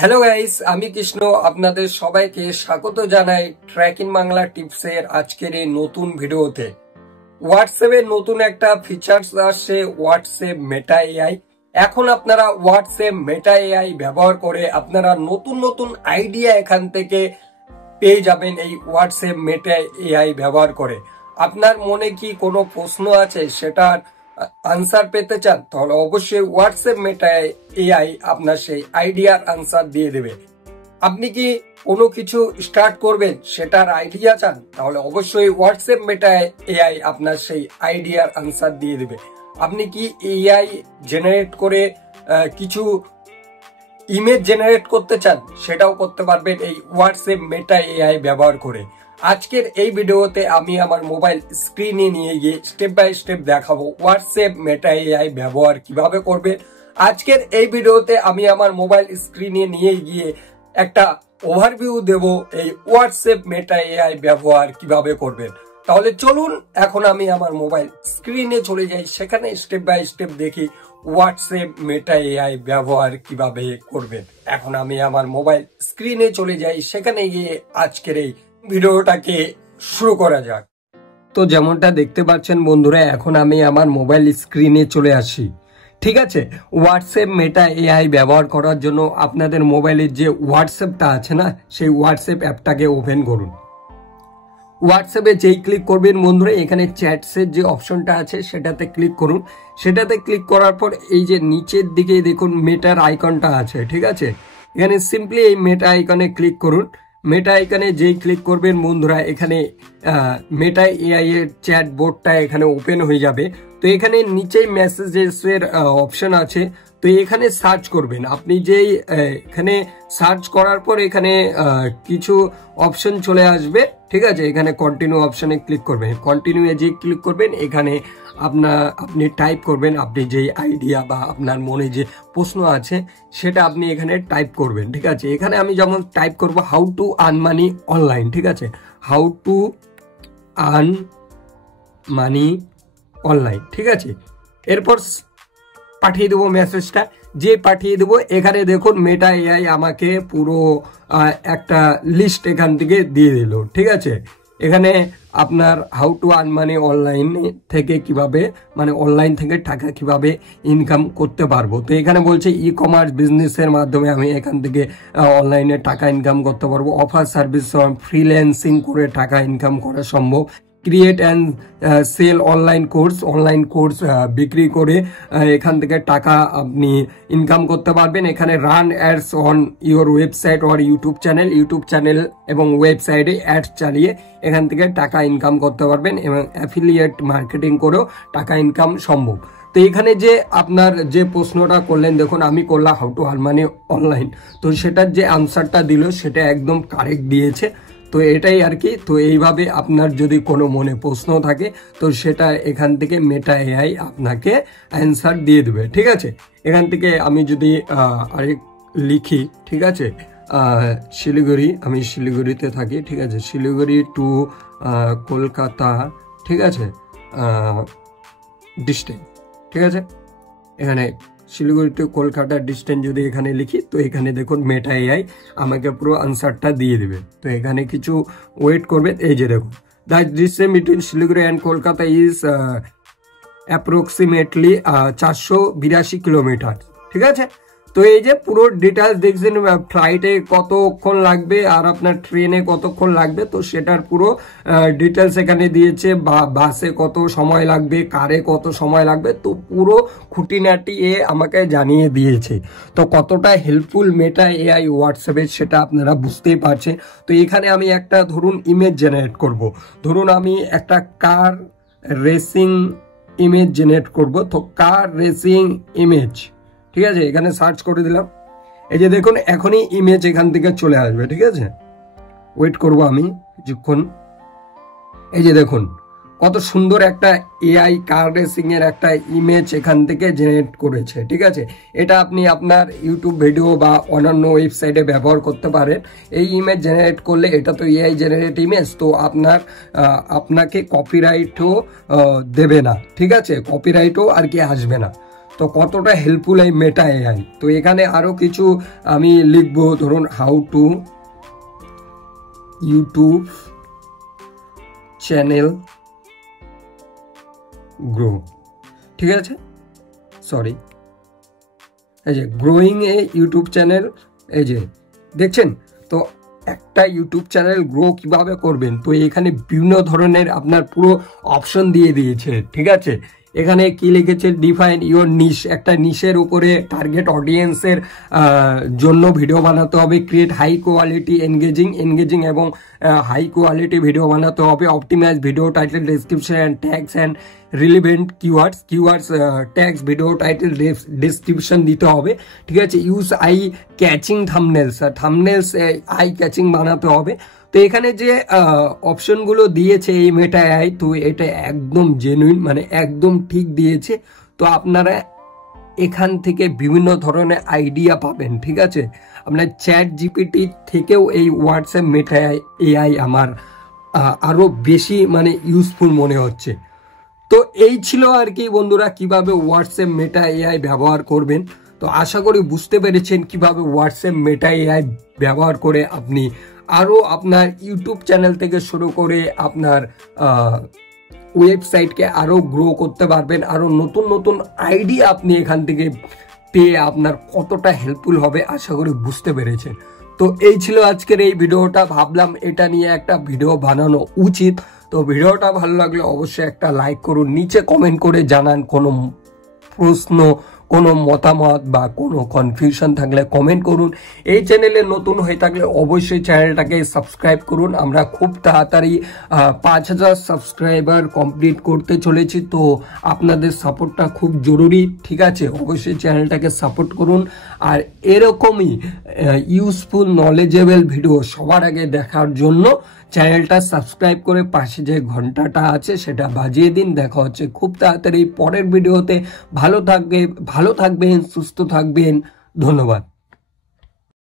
Hello guys, আমি কৃষ্ণ আপনাদের সবাইকে স্বাগত জানাই ট্র্যাকিং বাংলা টিপসের আজকের এই নতুন ভিডিওতে। হোয়াটসঅ্যাপে নতুন একটা ফিচার্স আসছে, হোয়াটসঅ্যাপ মেটা এআই। এখন আপনারা হোয়াটসঅ্যাপ মেটা এআই ব্যবহার করে আপনারা নতুন নতুন আইডিয়া এখান থেকে পেয়ে যাবেন এই হোয়াটসঅ্যাপ মেটা এআই ব্যবহার করে। আপনার মনে কি কোনো প্রশ্ন আছে, সেটার আনসার পেতে চান, তাহলে অবশ্যই হোয়াটসঅ্যাপ মেটা এআই আপনার সেই আইডিয়ার আনসার দিয়ে দেবে। আপনি কি কোনো কিছু স্টার্ট করবেন, সেটার আইডিয়া চান, তাহলে অবশ্যই হোয়াটসঅ্যাপ মেটা এআই আপনার সেই আইডিয়ার আনসার দিয়ে দেবে। আপনি কি এআই জেনারেট করে কিছু ইমেজ জেনারেট করতে চান, সেটাও করতে পারবেন এই হোয়াটসঅ্যাপ মেটা এআই ব্যবহার করে। আজকের এই ভিডিওতে আমি আমার মোবাইল স্ক্রিনে নিয়ে গিয়ে স্টেপ বাই স্টেপ দেখাবো হোয়াটসঅ্যাপ মেটা এআই ব্যবহার কিভাবে করবেন। আজকের এই ভিডিওতে আমি আমার মোবাইল স্ক্রিনে নিয়ে গিয়ে একটা ওভারভিউ দেব এই হোয়াটসঅ্যাপ মেটা এআই ব্যবহার কিভাবে করবেন। তাহলে চলুন এখন আমি আমার মোবাইল স্ক্রিনে চলে যাই, সেখানে স্টেপ বাই স্টেপ দেখি হোয়াটসঅ্যাপ মেটা এআই ব্যবহার কিভাবে করবেন। এখন আমি আমার মোবাইল স্ক্রিনে চলে যাই, সেখানে গিয়ে আজকের এই ভিডিওটাকে শুরু করা যাক। তো যেমনটা দেখতে পাচ্ছেন বন্ধুরা, এখন আমি আমার মোবাইল স্ক্রিনে চলে আসি। ঠিক আছে, হোয়াটসঅ্যাপ মেটা এআই ব্যবহার করার জন্য আপনাদের মোবাইলের যে হোয়াটসঅ্যাপটা আছে না, সেই হোয়াটসঅ্যাপ অ্যাপটাকে ওপেন করুন। হোয়াটসঅ্যাপে যেই ক্লিক করবেন বন্ধুরা, এখানে চ্যাটসের যে অপশনটা আছে সেটাতে ক্লিক করুন। সেটাতে ক্লিক করার পর এই যে নিচের দিকে দেখুন মেটার আইকনটা আছে, ঠিক আছে, এখানে সিম্পলি এই মেটা আইকনে ক্লিক করুন। মেটা আইকনে যেই ক্লিক করবেন বন্ধুরা, এখানে মেটা এআই এর চ্যাট বোর্ডটা এখানে ওপেন হয়ে যাবে। তো এখানে নিচেই মেসেজেসের অপশন আছে, তো এখানে সার্চ করবেন। আপনি যেই এখানে সার্চ করার পর এখানে কিছু অপশন চলে আসবে, ঠিক আছে, এখানে কন্টিনিউ অপশনে ক্লিক করবেন। কন্টিনিউ এ যে ক্লিক করবেন, এখানে আপনি টাইপ করবেন, আপনি যে আইডিয়া বা আপনার মনে যে প্রশ্ন আছে সেটা আপনি এখানে টাইপ করবেন। ঠিক আছে, এখানে আমি যেমন টাইপ করব how to earn money online. ঠিক আছে, how to earn money online. ঠিক আছে, এরপর পাঠিয়ে দেবো মেসেজটা। যে পাঠিয়ে দেবো, এখানে দেখুন মেটা এআই আমাকে পুরো একটা লিস্ট এখান থেকে দিয়ে দিল। ঠিক আছে, এখানে আপনার how to earn money online থেকে কিভাবে, মানে অনলাইন থেকে টাকা কিভাবে ইনকাম করতে পারবো। তো এখানে বলছে ই কমার্স বিজনেসের মাধ্যমে আমি এখান থেকে অনলাইনে টাকা ইনকাম করতে পারবো। অফার সার্ভিস, ফ্রিল্যান্সিং করে টাকা ইনকাম করা সম্ভব। Create and sell online course বিক্রি করে এখান থেকে টাকা আপনি ইনকাম করতে পারবেন। এখানে run ads on your website or YouTube channel এবং ওয়েবসাইটে অ্যাডস চালিয়ে এখান থেকে টাকা ইনকাম করতে পারবেন, এবং অ্যাফিলিয়েট মার্কেটিং করেও টাকা ইনকাম সম্ভব। তো এখানে যে আপনার যে প্রশ্নটা করলেন, দেখুন আমি করলাম how to earn money online, তো সেটার যে আনসারটা দিল সেটা একদম কারেক্ট দিয়েছে। তো এটাই আর কি। তো এইভাবে আপনার যদি কোনো মনে প্রশ্ন থাকে, তো সেটা এখান থেকে মেটা এআই আপনাকে অ্যান্সার দিয়ে দেবে। ঠিক আছে, এখান থেকে আমি যদি আরেক লিখি, ঠিক আছে, শিলিগুড়ি, আমি শিলিগুড়িতে থাকি, ঠিক আছে, শিলিগুড়ি টু কলকাতা, ঠিক আছে, ডিস্টেন্স, ঠিক আছে, এখানে শিলিগুড়ি টু কলকাতা ডিস্টেন্স যদি এখানে লিখি, তো এখানে দেখুন মেটা এআই আমাকে পুরো আনসারটা দিয়ে দেবে। তো এখানে কিছু ওয়েট করবে। এই যে দেখুন, the distance between Siliguri and Kolkata is approximately 482 kilometre. ঠিক আছে, তো এই যে পুরো ডিটেলস দেখছেন, ফ্লাইটে কতক্ষণ লাগবে আর আপনার ট্রেনে কতক্ষণ লাগবে, তো সেটার পুরো ডিটেলস এখানে দিয়েছে। বা বাসে কত সময় লাগবে, কারে কত সময় লাগবে, তো পুরো খুঁটিনাটি আমাকে জানিয়ে দিয়েছে। তো কতটা হেল্পফুল মেটা এআই হোয়াটসঅ্যাপে সেটা আপনারা বুঝতেই পারছেন। তো এখানে আমি একটা ধরুন ইমেজ জেনারেট করব। ধরুন আমি একটা কার রেসিং ইমেজ জেনারেট করব। তো কার রেসিং ইমেজ, ঠিক আছে, এখানে সার্চ করে দিলাম। এই যে দেখুন এখনই ইমেজ এখান থেকে চলে আসবে। ঠিক আছে, ওয়েট করব আমি কিছুক্ষণ। এই যে দেখুন কত সুন্দর একটা এআই কার রেসিং এর একটা ইমেজ এখান থেকে জেনারেট করেছে। ঠিক আছে, এটা আপনি আপনার ইউটিউব ভিডিও বা অন্যান্য ওয়েবসাইটে ব্যবহার করতে পারেন। এই ইমেজ জেনারেট করলে, এটা তো এআই জেনারেট ইমেজ, তো আপনাকে কপিরাইটও দেবে না। ঠিক আছে, কপিরাইটও আর কি আসবে না। তো কতটা হেল্পফুল এই মেটা এআই। তো এখানে আরো কিছু আমি লিখবো, ধরুন how to YouTube channel grow, ঠিক আছে, সরি, এই যে গ্রোয়িং এ ইউটিউব চ্যানেল, এই যে দেখছেন। তো একটা ইউটিউব চ্যানেল গ্রো কিভাবে করবেন, তো এখানে বিভিন্ন ধরনের আপনার পুরো অপশন দিয়ে দিয়েছে, ঠিক আছে। এখানে কি লিখেছে, ডিফাইন ইওর নিশ, একটা নিশের উপরে টার্গেট অডিয়েন্সের জন্য ভিডিও বানাতে হবে, ক্রিয়েট হাই কোয়ালিটি এনগেজিং এবং হাই কোয়ালিটি ভিডিও বানাতে হবে, optimise video title description and tags and relevant keywords tags video title description দিতে হবে, ঠিক আছে। Use eye catching thumbnails eye catching বানাতে হবে। তো এখানে যে অপশনগুলো দিয়েছে এই মেটা এআই, তো এটা একদম জেনুইন, মানে একদম ঠিক দিয়েছে। তো আপনারা এখান থেকে বিভিন্ন ধরনের আইডিয়া পাবেন, ঠিক আছে। আপনার চ্যাট জিপিটি থেকেও এই হোয়াটসঅ্যাপ মেটা এআই আমার আরো বেশি মানে ইউজফুল মনে হচ্ছে। তো এই ছিল আর কি বন্ধুরা, কিভাবে হোয়াটসঅ্যাপ মেটা এআই ব্যবহার করবেন। তো আশা করি বুঝতে পেরেছেন কিভাবে হোয়াটসঅ্যাপ মেটা এআই ব্যবহার করে আপনি আরো আপনার ইউটিউব চ্যানেল থেকে শুরু করে আপনার ওয়েবসাইটকে আরো গ্রো করতে পারবেন। আরো নতুন নতুন আইডিয়া আপনি এখান থেকে পেয়ে আপনার কতটা হেল্পফুল হবে আশা করি বুঝতে পেরেছেন। তো এই ছিল আজকের এই ভিডিওটা, ভাবলাম এটা নিয়ে একটা ভিডিও বানানো উচিত। তো ভিডিওটা ভালো লাগলে অবশ্যই একটা লাইক করুন, নিচে কমেন্ট করে জানান কোনো প্রশ্ন, কোনো মতামত বা কোনো কনফিউশন থাকলে কমেন্ট করুন। এই চ্যানেলে নতুন হয়ে থাকলে অবশ্যই চ্যানেলটাকে সাবস্ক্রাইব করুন। আমরা খুব তাড়াতাড়ি 5000 সাবস্ক্রাইবার কমপ্লিট করতে চলেছি, তো আপনাদের সাপোর্টটা খুব জরুরি, ঠিক আছে। অবশ্যই চ্যানেলটাকে সাপোর্ট করুন। আর এরকমই ইউজফুল নলেজেবল ভিডিও সবার আগে দেখার জন্য চ্যানেলটা সাবস্ক্রাইব করে পাশে যে ঘন্টাটা আছে সেটা বাজিয়ে দিন। দেখা হচ্ছে খুব তাড়াতাড়ি পরের ভিডিওতে। ভালো থাকবেন, সুস্থ থাকবেন, ধন্যবাদ।